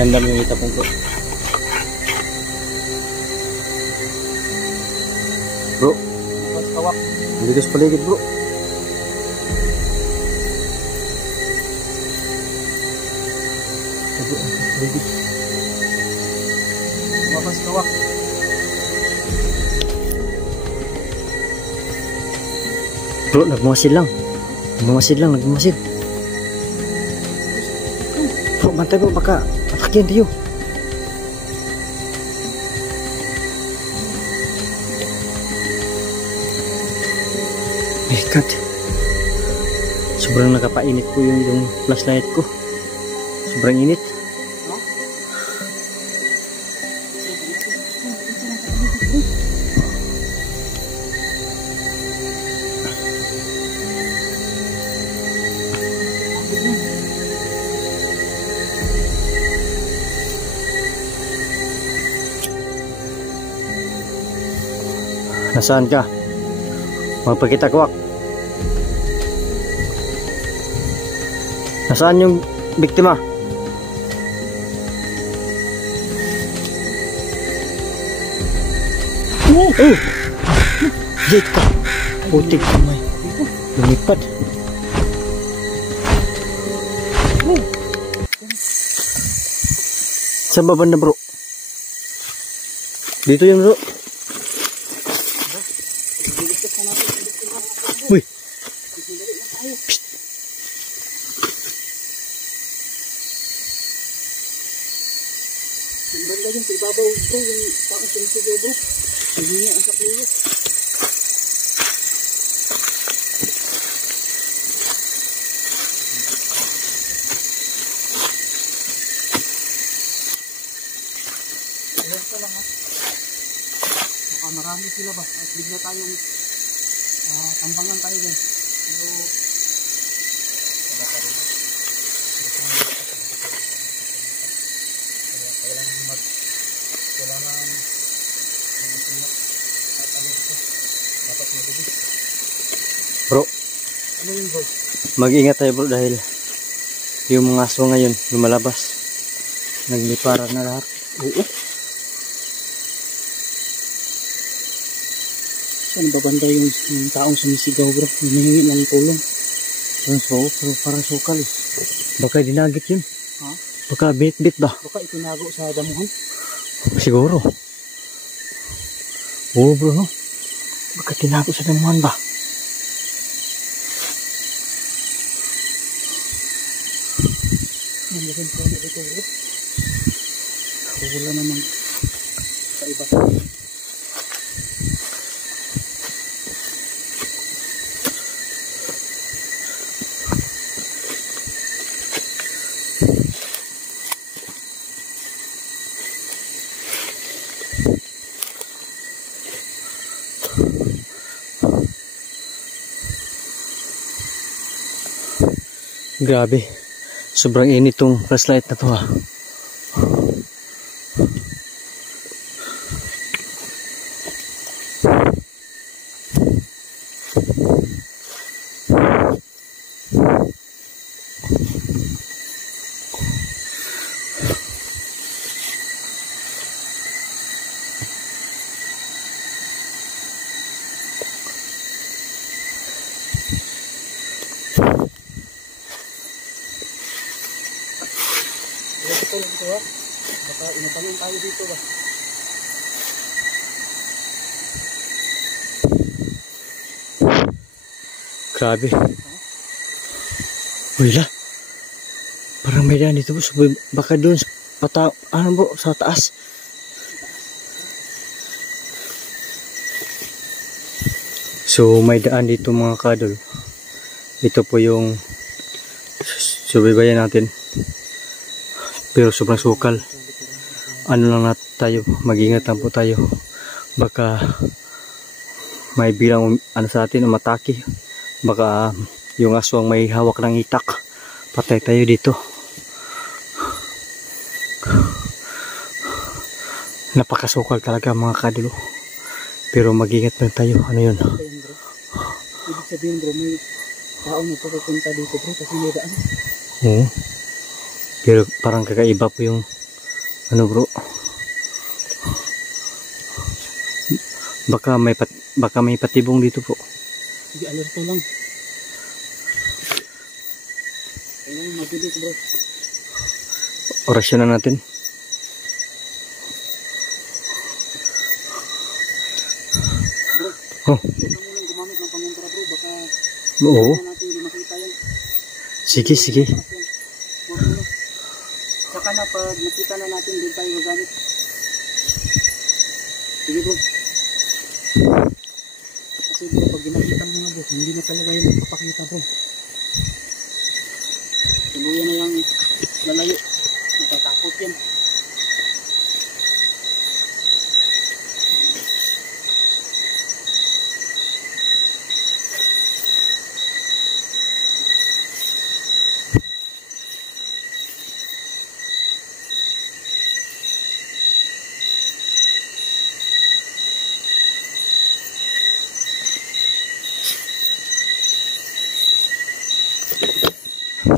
Ganda mo yung itapong bro. Bro, Mas kawak. dito sa paligid bro. Mas kawak. Bro, nagmasid lang. Nagmasid. Bro, bantay bro, baka atakin tayo. God. Sobrang nakapainit po yung flashlight ko. Sobrang init. Nasaan ka? Magpakita ko. Nasaan yung biktima? Jake ka. Putik kamay. Lumipad. Saan ba banda bro? Dito yun bro. Uy. Psst. Yung banda dyan, sa ibabaw bro, yung taong sumisigaw bro. Hindi niya ang sakliyo. Ayan ko lang ha. Baka marami sila ba? At bigla tayong tambangan tayo dyan. Pero wala pa rin. Kailangan at ano ito dapat mabilis. Bro, Ano yun bro? mag-ingat tayo bro dahil yung mga aso ngayon lumalabas. Nagliparan na lahat. Oo. Saan babanda yung taong sumisigaw bro? Humihingi ng tulong. Pero parang sukal eh. Baka dinagit yun. Ha? Baka bit-bit ba? Baka itinago sa damuhan. Siguro. Oo bro, no? Baka tinago sa damuhan ba? Meron po na dito bro. Wala naman sa iba. Grabe. Sobrang init tong flashlight na to ha. Dito ha. Baka inatanong tayo dito ba? Grabe. Wala. Parang may daan dito bro. Baka doon ano bro, sa taas. So may daan dito mga kadol. Ito po yung subaybayan natin. Pero sobrang sukal. Ano lang na tayo, mag-ingat lang po tayo. Baka may bilang ano sa atin, matake. Baka yung aso ang may hawak ng itak. Patay tayo dito. Napakasukal talaga mga kadolo. Pero mag-ingat lang tayo. Ano yun? Ibig sabihin bro, may tao na papupunta dito bro kasi may daan. Oo. Pero parang kakaiba po yung Ano bro? Baka may patibong dito po. Sige, alerto lang. Kailangan mabilis bro. Orasyon na natin. Bro, Oh, huwag ka munang gumamit ng pangontra bro. Baka oo. natin hindi makita yan. Sige, sige. Huwag mo na. Saka na pag nakita na natin doon tayo magamit. Sige bro. Kasi bro, pag ginagitan mo na bro, hindi na talaga yung magpapakita bro. Tuluyan na yung lalayo. Natatakot yan.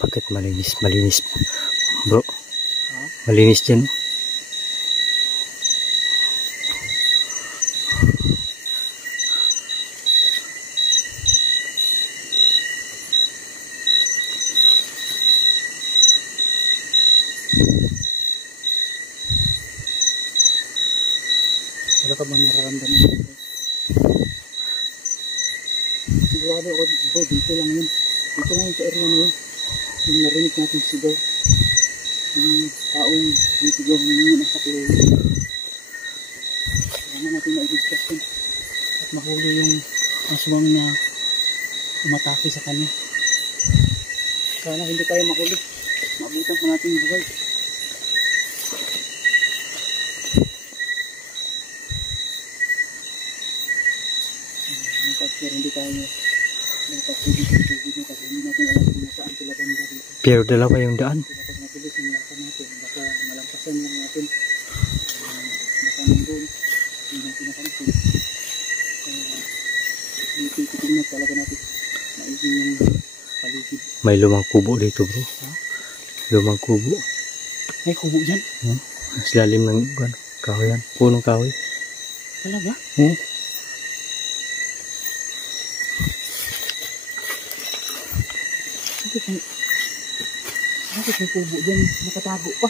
Bakit malinis bro? Ha? Malinis dyan. Wala ka bang nararamdaman bro? Sigurado ako bro, dito lang yun. Dito lang yung sa area na yun. Yung narinig natin sigaw. Yung taong yung sigaw hindi nasa kluwi. Kailangan natin mailigtas yun. At mahuli yung aswang na umatake sa kanya. Sana hindi tayo mahuli. Maabutan pa natin yung buhay. Pero hindi tayo dapat tubig na kasi hindi natin alam kung saan sila banda dito. Pero dalawa yung daan. Kapag matulis yung lakad natin, baka malampasan lang natin. Baka nandun, hindi natin napansin. Kaya titignan talaga natin. Maigi yung paligid. May lumang kubo dito bro. Ha? Lumang kubo. May kubo dyan? Sa lalim ng kahoy yan. Punong kahoy. Talaga? Bakit may kubo dyan? Nakatago pa.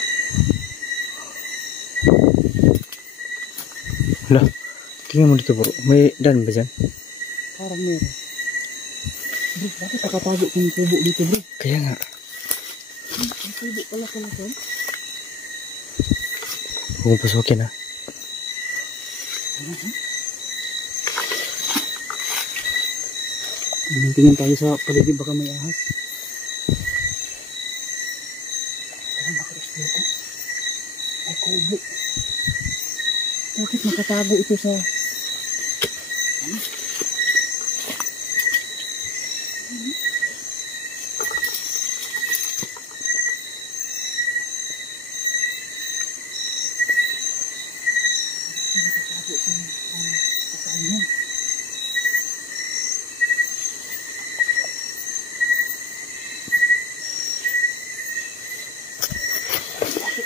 Wala. Tingnan mo dito bro. May daan ba dyan? Parang meron. Bro, bakit nakatago yung kubo dito bro? Kaya nga. May kubo pala dyan. Huwag mo pasukin ha. Tingin tayo sa paligid, baka may ahas. Alam, nakarespeto. May kubo. Bakit nakatago ito sa... Ano? Nakatago sa kakain.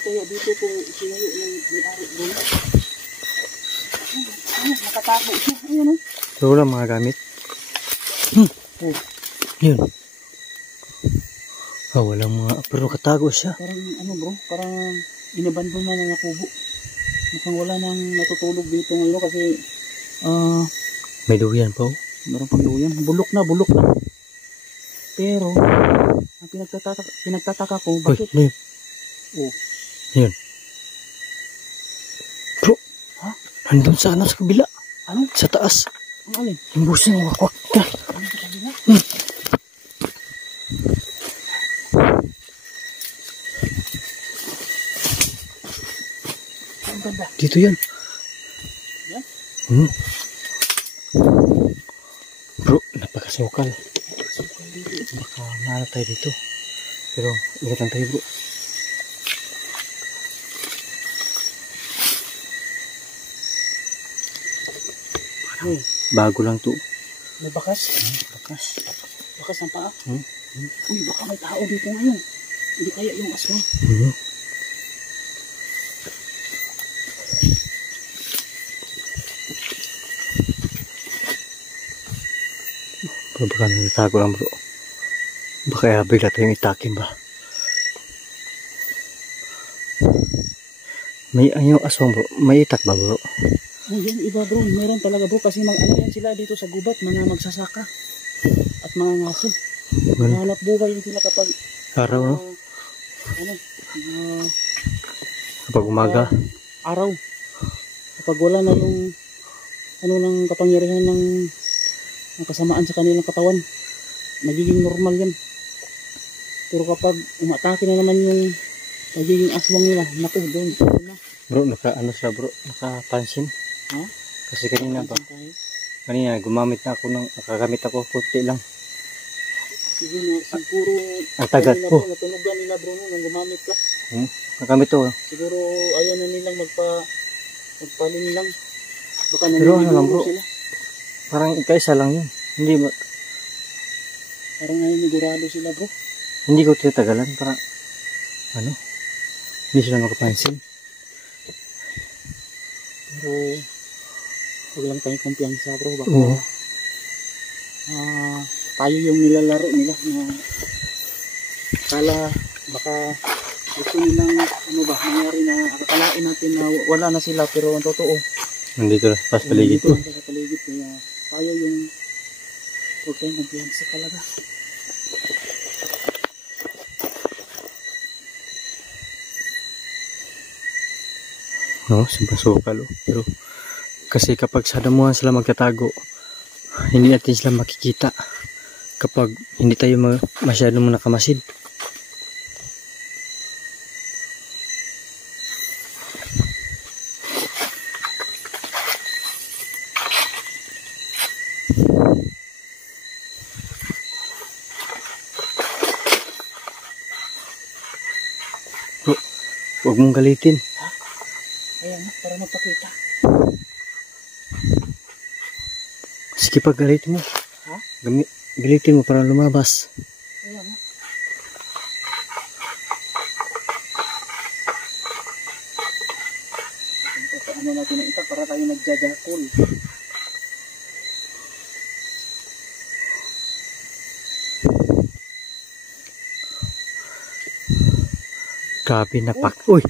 Kaya dito po sinayo ng may-ari doon. Nakatago siya. Ayan o. So wala mga gamit. Oh, Yun. Oh, walang mga... Pero katago siya. parang ano bro, parang inabandon na ng kubo. Mukhang wala nang natutulog dito ngayon kasi May duyan pa oh. meron pang duyan. Bulok na. Pero ang pinagtataka ko, Uy, bakit? ano yun? Oh, Yun. Bro. Ha? Nandun sa ano sa kabila. ano? Sa taas. Ang alin? Yung busing wakwak ka. Ano sa kanila? Ang ganda. Dito yan. Yan? Bro, napakasukal. Sukal dito. Baka mahala tayo dito. Pero, ingat lang tayo bro. Hey, Bago lang to. may bakas. Bakas. Bakas ng paa. Hmm? Uy, baka may tao dito ngayon. Hindi kaya yung aswang. Bro, baka nagtago lang bro. Baka bigla tayong itakin ba? May yung aswang bro, may itak ba bro? Oh, yung iba bro, meron talaga bro kasi mga ano yan sila dito sa gubat, mga magsasaka at mga ngaso. Hanap buhay yun sila kapag Araw no? ano, Kapag umaga. araw. Kapag wala na yung ano ng kapangyarihan ng kasamaan sa kanilang katawan, nagiging normal yan. Pero kapag umatake na naman yung nagiging aswang nila, naku, doon na. Bro, ano siya bro, nakapansin. Ha? Kasi kanina ba? Kanina nakagamit ako kunti lang. Siguro ang tagal po. Natunugan nila bro nung gumamit ka. Nagamit to. Siguro ayaw na nilang magpalin lang. Baka pero ano lang bro, sila. parang ikaisa lang yun. Hindi ba? Parang nanginigurado sila bro. Hindi ko tinatagalan. Parang ano? Hindi sila makapansin. Pero huwag lang tayong kumpiyansa bro. Baka tayo yung nilalaro nila na kala baka gusto nilang ano ba nangyari na akalain natin na wala na sila pero ang totoo nandito sa paligid ko. Sa paligid kaya tayo yung huwag tayong kumpiyansa talaga. No, sumbasukal pero kasi kapag sa damuhan sila magtatago, hindi natin sila makikita kapag hindi tayo masyadong nakamasid. Bro, huwag mong galitin. Ha? Ayan, para magpakita. Sige, pag galitin mo. Ha? Galitin mo para lumabas. Ayan. Ano natin ang itak para tayo nagjajakol. Grabe na pak. Uy!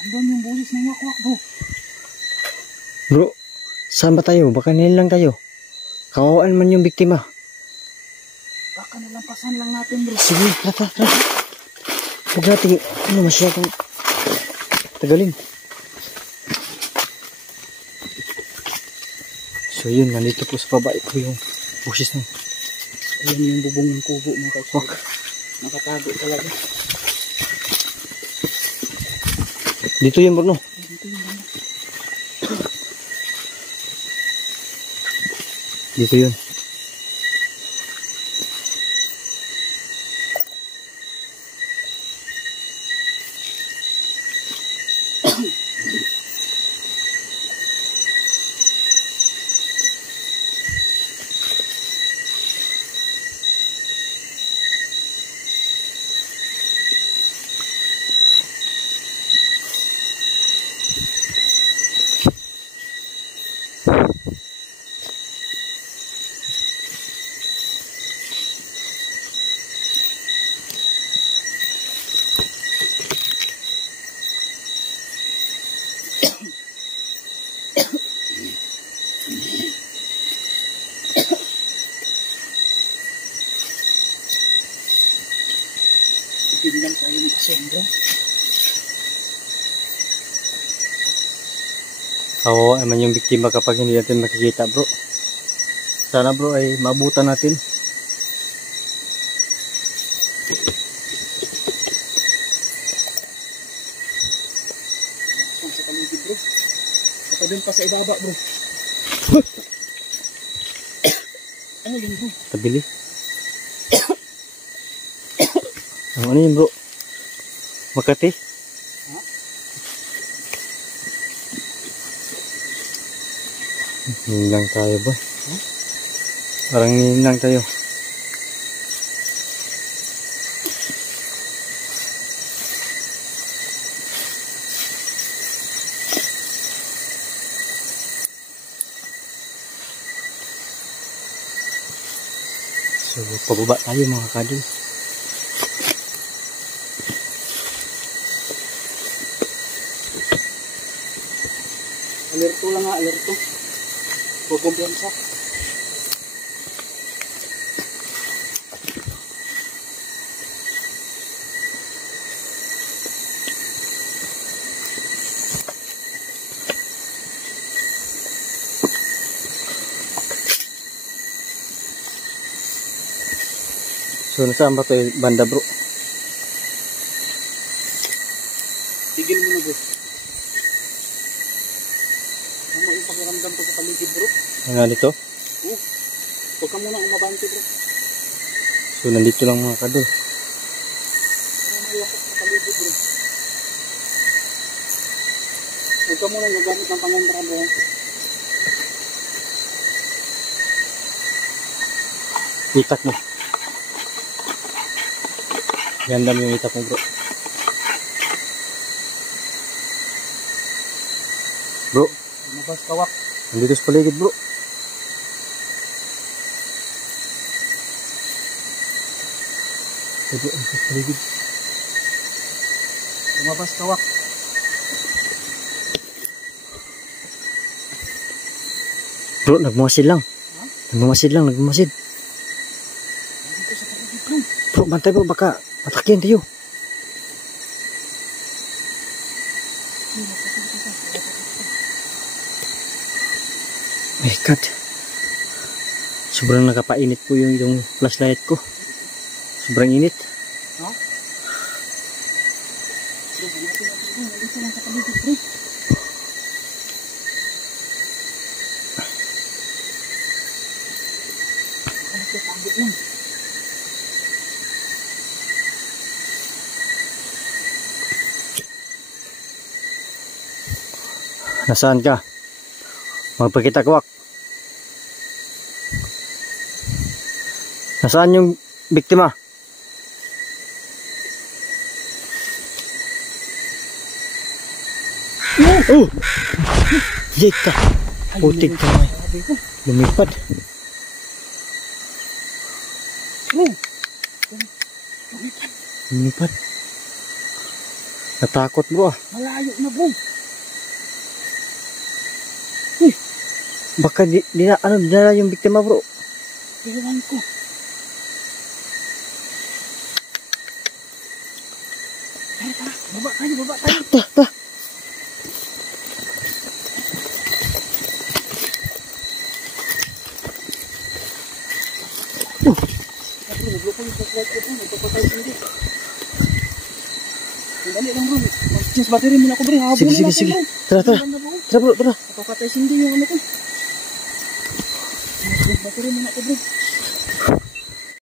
Nandun yung bulis ng wakwak bro. Bro, saan ba tayo? Baka nilang tayo. Kawawaan man yung biktima. Baka nalampasan lang natin bro. Sige, tara. Huwag natin, masyadong tagalin. So yun, nandito po sa baba. Ito yung busis na. Ayan yung bubong ng kubo mga kausap. Nakatago talaga. Dito yun bro, no? Dito yun bro. Dito yun. Tingnan tayo ng asombro. Kawawa naman yung biktima kapag hindi natin makikita bro. Sana bro ay mabutan natin. Sa paligid bro. Baka dun pa sa ibaba bro. Ano yun bro? Tabili. Ano yun bro? Makati? Ha? Nilang tayo ba? Ha? Parang nilang tayo. So, pababa tayo mga kadol. Alerto lang nga, alerto. Pagkumpiyansa. So, nasaan ba ito banda bro? Tigil mo na bro. Ano yung pakiramdam ko sa paligid bro? Ano nito? Huwag ka muna umabante bro. So, nandito lang mga kadol. Parang may lakot sa paligid bro. Huwag ka muna nagamit ng pangantra bro. Itak mo. Ganda mo yung itak mo bro. Bro, Lumabas kawak. nandito sa paligid bro. Bro, nandito sa paligid. Lumabas kawak. Bro, nagmamasid lang. Nagmamasid lang, nagmamasid. Nandito sa paligid bro. Bro, bantay bro, baka matakin tayo. My God. Sobrang nakapainit po yung flashlight ko. Sobrang init. Ha? Bro, hanapin natin bro. Nandito lang sa paligid bro. Ano siya pagod lang? Nasaan ka? Magpakita kawak. Nasaan yung biktima? Oh! Yay ka! Putik ka may. Sabi ko. Lumipad. Bro. Lumipad. Natakot bro ah. Malayo na bro. Baka dinala yung biktima bro. Ewan ko. Tara, baba tayo, baba tayo. Ta. Bro, nagloko yung flashlight ko bro. Nagpapatay hindi. Dali lang bro. Mag-change battery muna ako bro. Habulin ako Sige. bro. Tara. Tara bro, tara. Nagpapatay hindi yung ano ko. Mag-change battery muna ako bro.